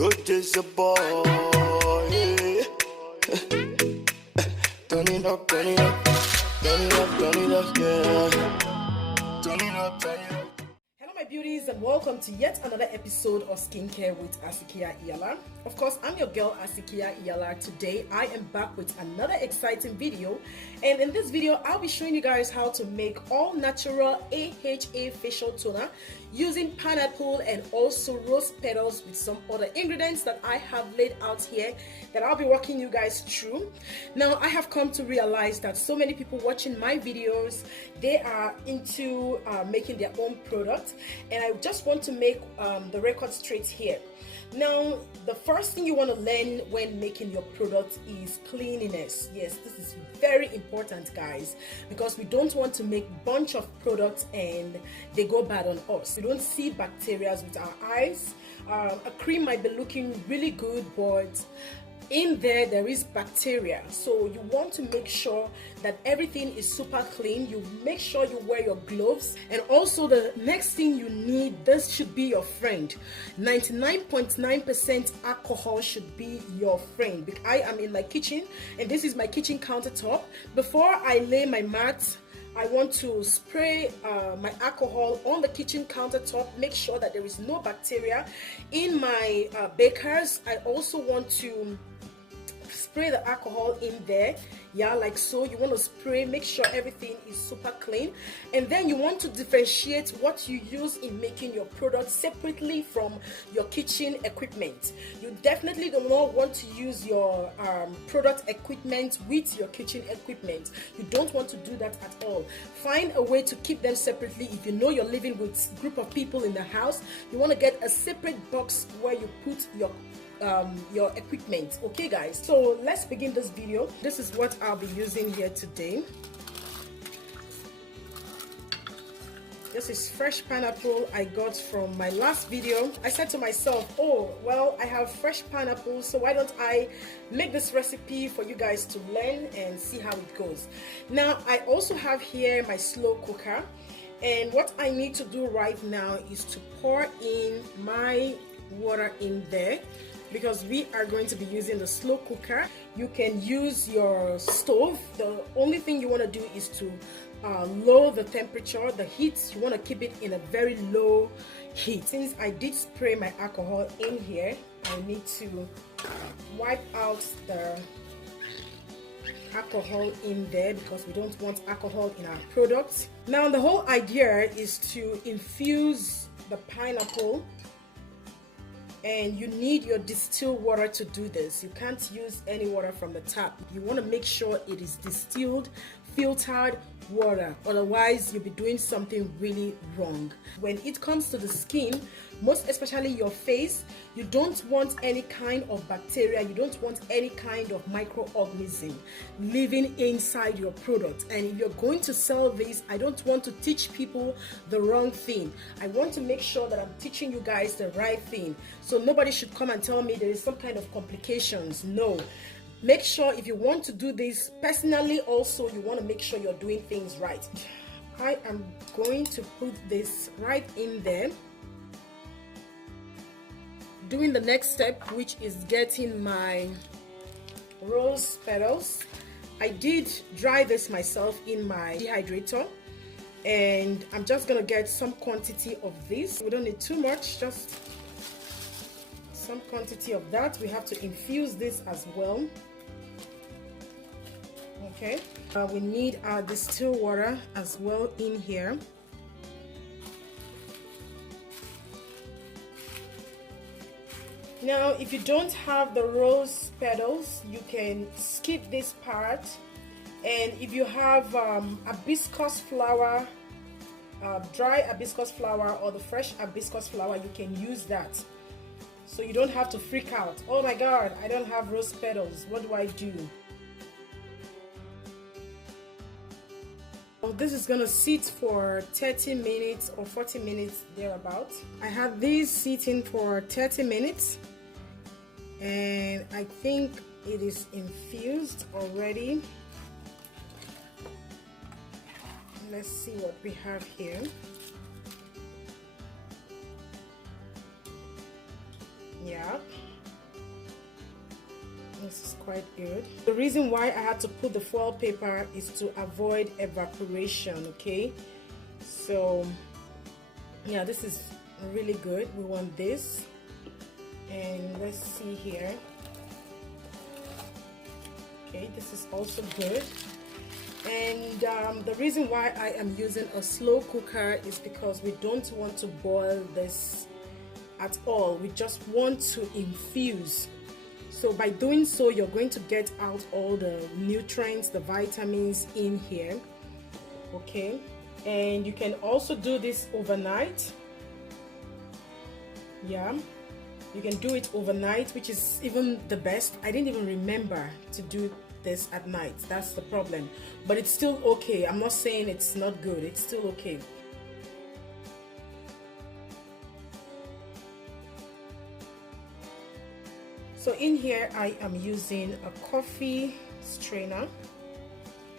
Kojic a boy. Turn it up, turn it up, turn it up, turn it up, yeah. Turn it up, turn it up. Hello my beauties and welcome to yet another episode of Skincare with Asikia Iyalla. Of course, I'm your girl Asikia Iyalla. Today I am back with another exciting video, and in this video I'll be showing you guys how to make all natural AHA facial toner using pineapple and also rose petals with some other ingredients that I have laid out here that I'll be walking you guys through. Now I have come to realize that so many people watching my videos, they are into making their own product, and I just want to make the record straight here. Now, the first thing you want to learn when making your product is cleanliness. Yes, this is very important, guys, because we don't want to make a bunch of products and they go bad on us. We don't see bacteria with our eyes. A cream might be looking really good, but in there is bacteria, so you want to make sure that everything is super clean. You make sure you wear your gloves, and also the next thing you need, this should be your friend. 99.9% alcohol should be your friend. I am in my kitchen and this is my kitchen countertop. Before I lay my mat, I want to spray my alcohol on the kitchen countertop, make sure that there is no bacteria in my bakers. I also want to spray the alcohol in there, yeah, like so. You want to spray, make sure everything is super clean, and then you want to differentiate what you use in making your product separately from your kitchen equipment. You definitely do not want to use your product equipment with your kitchen equipment. You don't want to do that at all. Find a way to keep them separately. If you know you're living with a group of people in the house, you want to get a separate box where you put your equipment. Okay guys, so let's begin this video. This is what I'll be using here today. This is fresh pineapple I got from my last video. I said to myself, oh well, I have fresh pineapple, so why don't I make this recipe for you guys to learn and see how it goes. Now I also have here my slow cooker, and what I need to do right now is to pour in my water in there, because we are going to be using the slow cooker. You can use your stove. The only thing you want to do is to lower the temperature, the heat. You want to keep it in a very low heat. Since I did spray my alcohol in here, I need to wipe out the alcohol in there because we don't want alcohol in our product. Now the whole idea is to infuse the pineapple, and you need your distilled water to do this. You can't use any water from the tap. You want to make sure it is distilled, filtered water, otherwise you'll be doing something really wrong. When it comes to the skin, most especially your face, you don't want any kind of bacteria, you don't want any kind of microorganism living inside your product. And if you're going to sell this, I don't want to teach people the wrong thing. I want to make sure that I'm teaching you guys the right thing, so nobody should come and tell me there is some kind of complications. No. Make sure if you want to do this personally, also you want to make sure you're doing things right. I am going to put this right in there. Doing the next step, which is getting my rose petals. I did dry this myself in my dehydrator, and I'm just gonna get some quantity of this. We don't need too much, just some quantity of that. We have to infuse this as well. Okay, we need our distilled water as well in here. Now if you don't have the rose petals, you can skip this part, and if you have hibiscus flower, dry hibiscus flower or the fresh hibiscus flower, you can use that, so you don't have to freak out. Oh my god, I don't have rose petals, what do I do? This is gonna sit for 30 minutes or 40 minutes thereabout. I have these sitting for 30 minutes, and I think it is infused already. Let's see what we have here. Yeah, This is quite good. The reason why I had to put the foil paper is to avoid evaporation, okay? So yeah, this is really good. We want this. And let's see here. Okay, this is also good. And the reason why I am using a slow cooker is because we don't want to boil this at all. We just want to infuse. So by doing so, you're going to get out all the nutrients, the vitamins in here. Okay, and you can also do this overnight. Yeah, you can do it overnight, which is even the best. I didn't even remember to do this at night. That's the problem, but it's still okay. I'm not saying it's not good, it's still okay. So in here I am using a coffee strainer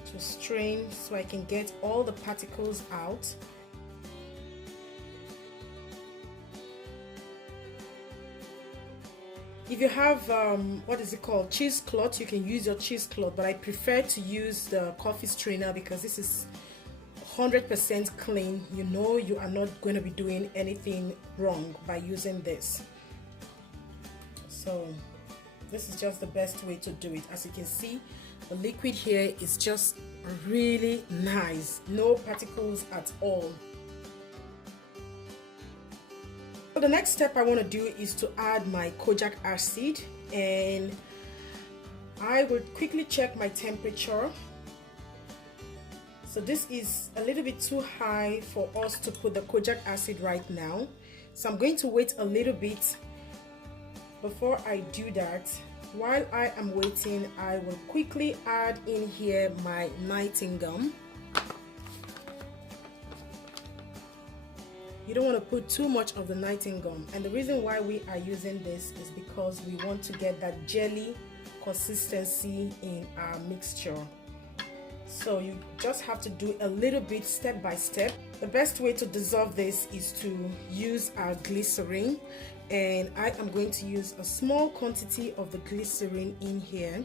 to strain so I can get all the particles out. If you have what is it called, cheesecloth, you can use your cheesecloth, but I prefer to use the coffee strainer because this is 100% clean. You know you are not going to be doing anything wrong by using this. So this is just the best way to do it. As you can see, the liquid here is just really nice, no particles at all. So the next step I want to do is to add my Kojic acid, and I will quickly check my temperature. So this is a little bit too high for us to put the Kojic acid right now, so I'm going to wait a little bit. Before I do that, while I am waiting, I will quickly add in here my Lightening gum. You don't want to put too much of the Lightening gum, and the reason why we are using this is because we want to get that jelly consistency in our mixture. So you just have to do a little bit step by step. The best way to dissolve this is to use our glycerin, and I am going to use a small quantity of the glycerin in here.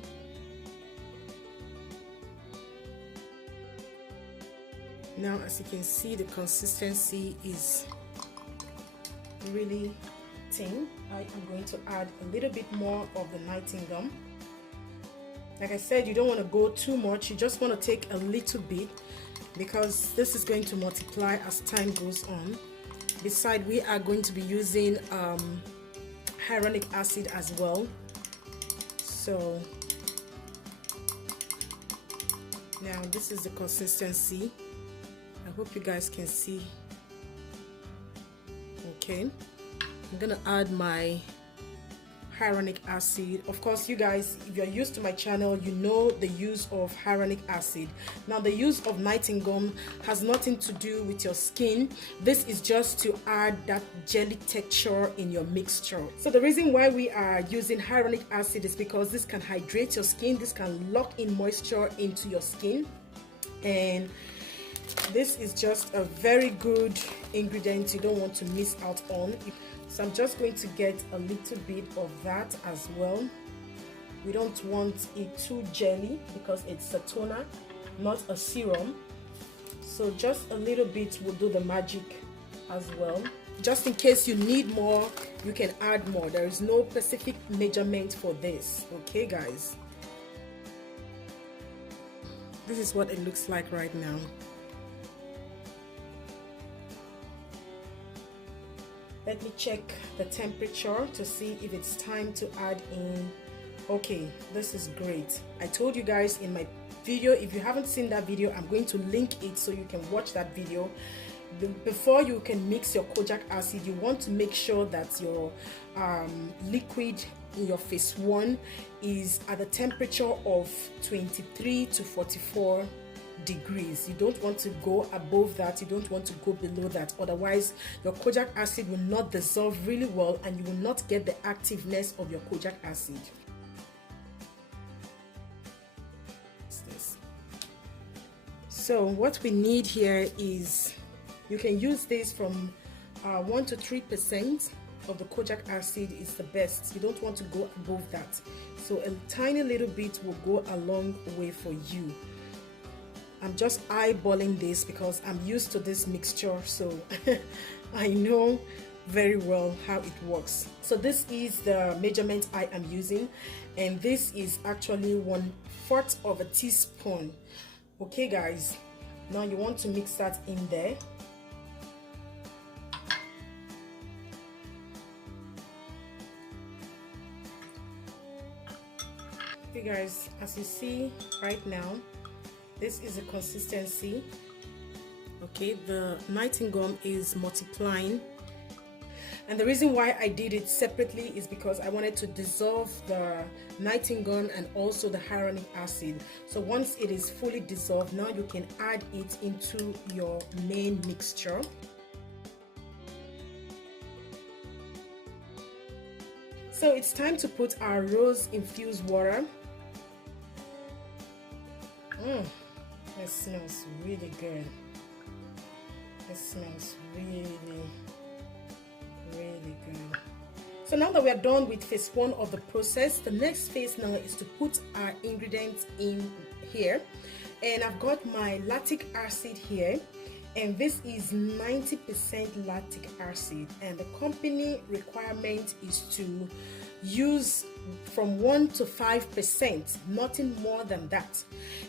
Now, as you can see, the consistency is really thin. I am going to add a little bit more of the Lightening gum. Like I said, you don't want to go too much, you just want to take a little bit because this is going to multiply as time goes on. Besides, we are going to be using hyaluronic acid as well. So now this is the consistency. I hope you guys can see. Okay, I'm gonna add my hyaluronic acid. Of course, you guys, if you're used to my channel, you know the use of hyaluronic acid. Now, the use of Lightening gum has nothing to do with your skin. This is just to add that jelly texture in your mixture. So the reason why we are using hyaluronic acid is because this can hydrate your skin, this can lock in moisture into your skin, and this is just a very good ingredient you don't want to miss out on. So I'm just going to get a little bit of that as well. We don't want it too jelly because it's a toner, not a serum. So just a little bit will do the magic as well. Just in case you need more, you can add more. There is no specific measurement for this. Okay, guys. This is what it looks like right now. Let me check the temperature to see if it's time to add in. Okay, this is great. I told you guys in my video, if you haven't seen that video, I'm going to link it so you can watch that video. Before you can mix your Kojic acid, you want to make sure that your liquid in your phase 1 is at the temperature of 23 to 44 degrees. You don't want to go above that, you don't want to go below that, otherwise your Kojic acid will not dissolve really well and you will not get the activeness of your Kojic acid. So what we need here is, you can use this from 1 to 3%. of the Kojic acid is the best. You don't want to go above that. So a tiny little bit will go a long way for you. I'm just eyeballing this because I'm used to this mixture, so I know very well how it works. So this is the measurement I am using, and this is actually 1/4 of a teaspoon. Okay guys, now you want to mix that in there. Okay guys, as you see right now, this is the consistency. Okay, the Lightening gum is multiplying, and the reason why I did it separately is because I wanted to dissolve the Lightening gum and also the hyaluronic acid. So once it is fully dissolved, now you can add it into your main mixture. So it's time to put our rose infused water. It smells really good. It smells really good. So now that we are done with phase 1 of the process, the next phase now is to put our ingredients in here. And I've got my lactic acid here, and this is 90% lactic acid, and the company requirement is to use from 1 to 5%, nothing more than that.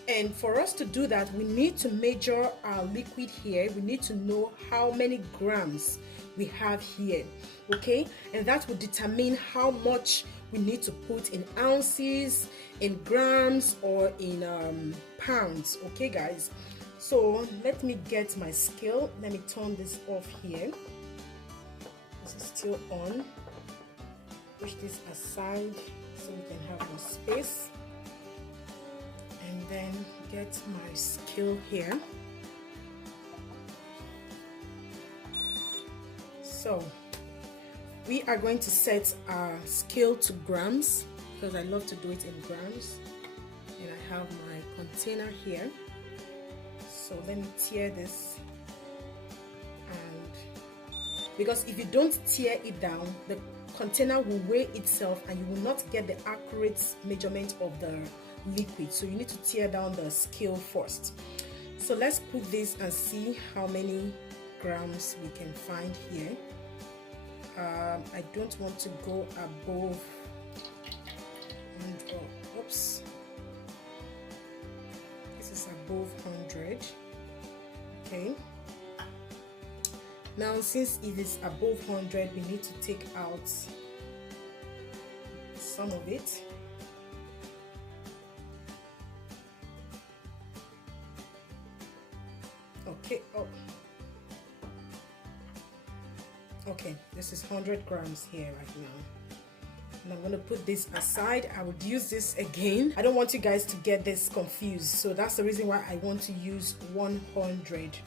And for us to do that, we need to measure our liquid here. We need to know how many grams we have here, okay? And that will determine how much we need to put in ounces, in grams, or in pounds. Okay guys, so let me get my scale. Let me turn this off here. This is still on. Push this aside so we can have more space, and then get my scale here. So we are going to set our scale to grams because I love to do it in grams, and I have my container here. So let me tear this, and because if you don't tear it down, the container will weigh itself and you will not get the accurate measurement of the liquid. So you need to tear down the scale first. So let's put this and see how many grams we can find here. I don't want to go above, oops, this is above 100. Okay, now since it is above 100, we need to take out some of it. Okay, oh, okay, this is 100 grams here right now. And I'm going to put this aside. I would use this again. I don't want you guys to get this confused, so that's the reason why I want to use 100.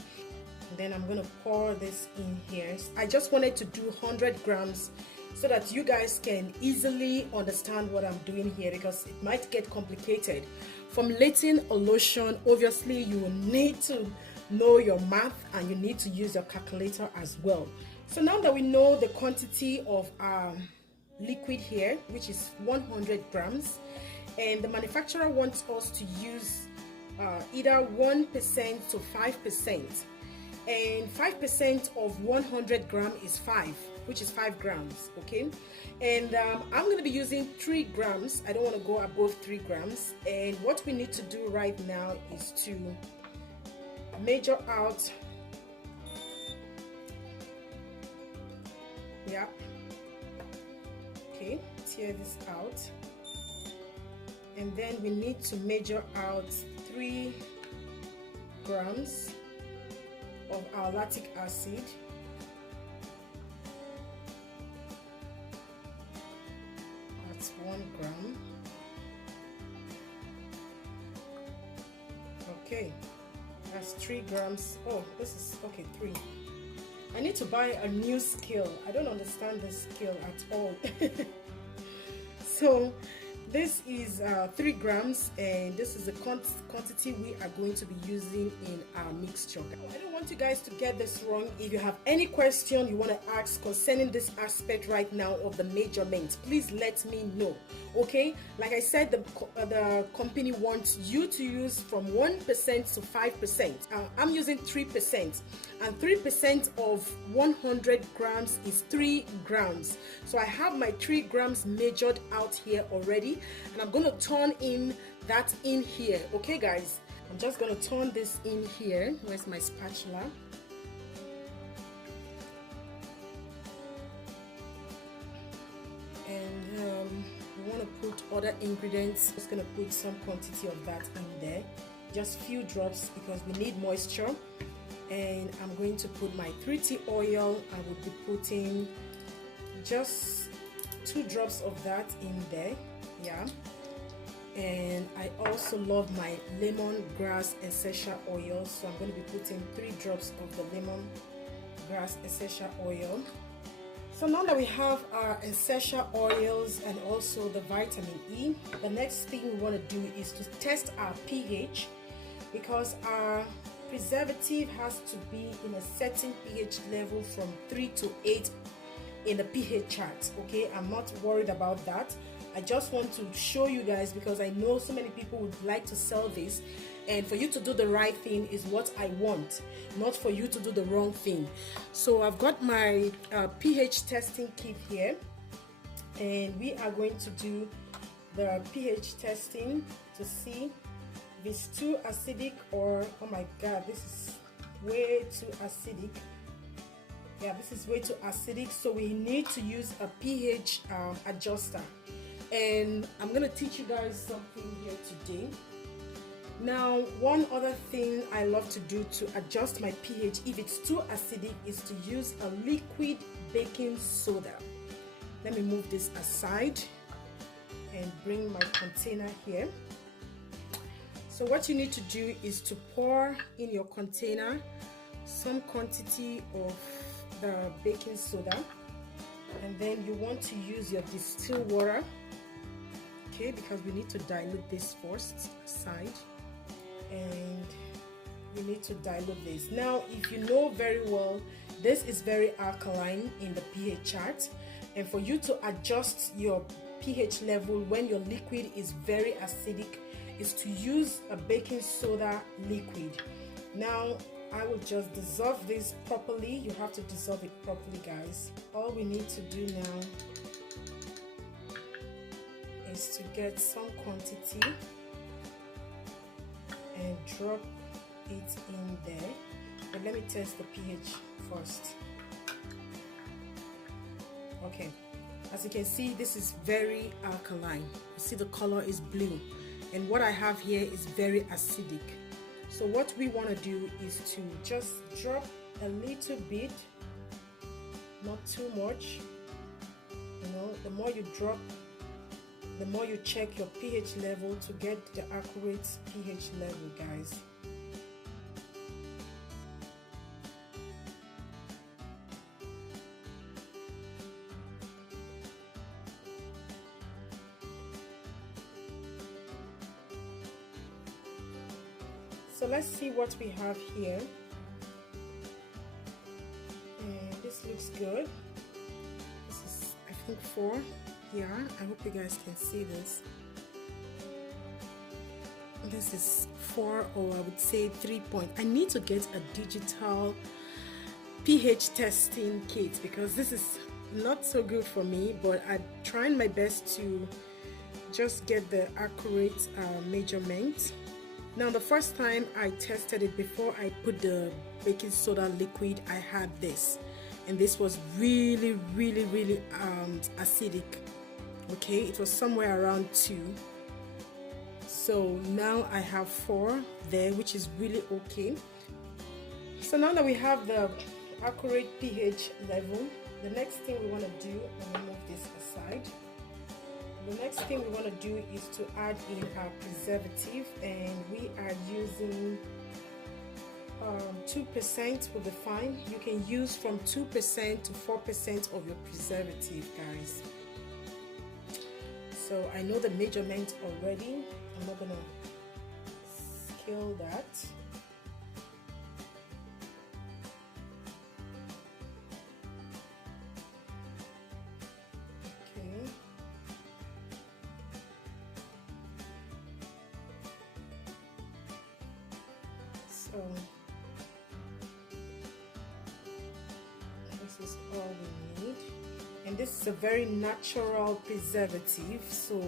Then I'm going to pour this in here. I just wanted to do 100 grams so that you guys can easily understand what I'm doing here, because it might get complicated. Formulating a lotion, obviously you will need to know your math and you need to use your calculator as well. So now that we know the quantity of our liquid here, which is 100 grams, and the manufacturer wants us to use either 1% to 5%. And 5% of 100 gram is 5, which is 5 grams, okay? And I'm going to be using 3 grams. I don't want to go above 3 grams. And what we need to do right now is to measure out, yeah, okay, tear this out. And then we need to measure out 3 grams of our lactic acid. That's 1 gram. Okay, that's 3 grams. Oh, this is okay, 3. I need to buy a new scale. I don't understand this scale at all. So this is 3 grams, and this is the quantity we are going to be using in our mixture. I don't want want you guys to get this wrong. If you have any question you want to ask concerning this aspect right now of the measurement, please let me know. Okay, like I said, the company wants you to use from 1% to 5%. I'm using 3%, and 3% of 100 grams is 3 grams. So I have my 3 grams measured out here already, and I'm going to turn in that in here. Okay guys, I'm just going to turn this in here. Where's my spatula? And we want to put other ingredients. Just going to put some quantity of that in there, just few drops because we need moisture. And I'm going to put my 3-tea oil. I would be putting just 2 drops of that in there. Yeah. And I also love my lemongrass essential oil, so I'm going to be putting 3 drops of the lemongrass essential oil. So now that we have our essential oils and also the vitamin E, the next thing we want to do is to test our pH, because our preservative has to be in a certain pH level from 3 to 8 in the pH chart. Okay, I'm not worried about that. I just want to show you guys because I know so many people would like to sell this, and for you to do the right thing is what I want, not for you to do the wrong thing. So I've got my pH testing kit here, and we are going to do the pH testing to see if it's too acidic or, oh my god, this is way too acidic. Yeah, this is way too acidic, so we need to use a pH adjuster. And I'm going to teach you guys something here today. Now, one other thing I love to do to adjust my pH if it's too acidic is to use a liquid baking soda. Let me move this aside and bring my container here. So what you need to do is to pour in your container some quantity of the baking soda, and then you want to use your distilled water. Okay, because we need to dilute this first aside, and we need to dilute this. Now, if you know very well, this is very alkaline in the pH chart, and for you to adjust your pH level when your liquid is very acidic is to use a baking soda liquid. Now, I will just dissolve this properly. You have to dissolve it properly, guys. All we need to do now is to get some quantity and drop it in there. But let me test the pH first. Okay, as you can see, this is very alkaline. You see the color is blue, and what I have here is very acidic. So what we want to do is to just drop a little bit, not too much. You know, the more you drop, the more you check your pH level to get the accurate pH level, guys. So let's see what we have here. And this looks good. This is, I think, 4. Yeah, I hope you guys can see this. This is 4, or I would say 3 point. I need to get a digital pH testing kit because this is not so good for me, but I'm trying my best to just get the accurate measurement. Now, the first time I tested it, before I put the baking soda liquid, I had this, and this was really acidic. Okay, it was somewhere around 2. So now I have 4 there, which is really okay. So now that we have the accurate pH level, the next thing we want to do, let me move this aside. The next thing we want to do is to add in our preservative, and we are using 2% will be fine. You can use from 2% to 4% of your preservative, guys. So I know the measurement already. I'm not gonna scale that. So this is all we need, and this is a very natural preservative, so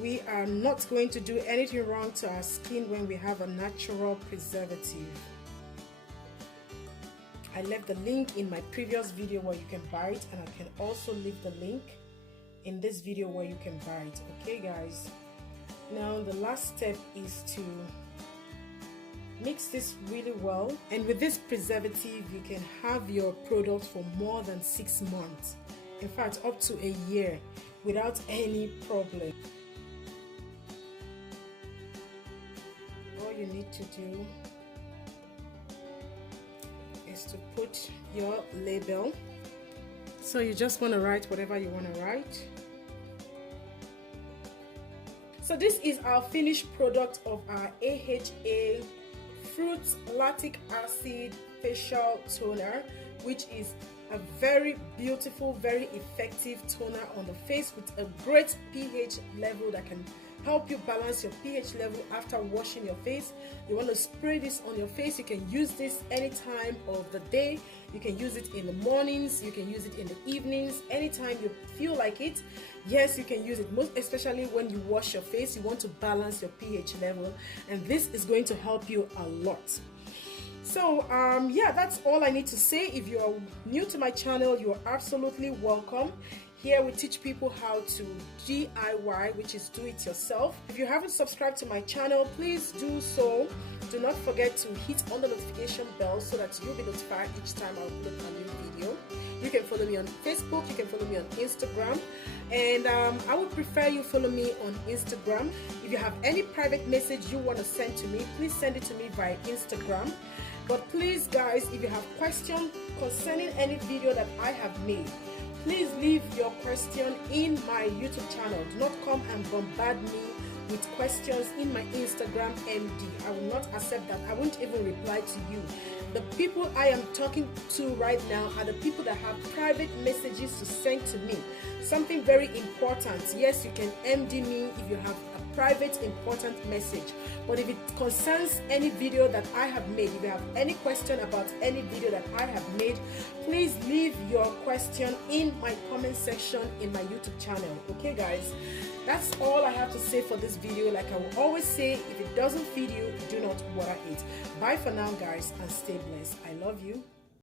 we are not going to do anything wrong to our skin when we have a natural preservative. I left the link in my previous video where you can buy it, and I can also leave the link in this video where you can buy it. Okay guys, now the last step is to mix this really well, and with this preservative you can have your product for more than 6 months, in fact up to a year, without any problem. All you need to do is to put your label. So you just want to write whatever you want to write. So this is our finished product of our AHA Fruit Lactic Acid Facial Toner, which is a very beautiful, very effective toner on the face with a great pH level that can help you balance your pH level after washing your face. You want to spray this on your face. You can use this any time of the day. You can use it in the mornings, you can use it in the evenings, anytime you feel like it. Yes, you can use it, most especially when you wash your face. You want to balance your pH level, and this is going to help you a lot. So yeah, that's all I need to say. If you are new to my channel, you are absolutely welcome. Here we teach people how to DIY, which is do it yourself. If you haven't subscribed to my channel, please do so. Do not forget to hit on the notification bell so that you'll be notified each time I upload a new video. You can follow me on Facebook, you can follow me on Instagram, and I would prefer you follow me on Instagram. If you have any private message you want to send to me, please send it to me via Instagram. But please guys, if you have questions concerning any video that I have made, please leave your question in my YouTube channel. Do not come and bombard me with questions in my Instagram MD. I will not accept that. I won't even reply to you. The people I am talking to right now are the people that have private messages to send to me. Something very important. Yes, you can MD me if you have a private important message. But if it concerns any video that I have made, if you have any question about any video that I have made, please leave your question in my comment section in my YouTube channel. Okay guys, that's all I have to say for this video. Like I will always say, if it doesn't feed you, do not water it. Bye for now guys, and stay blessed. I love you.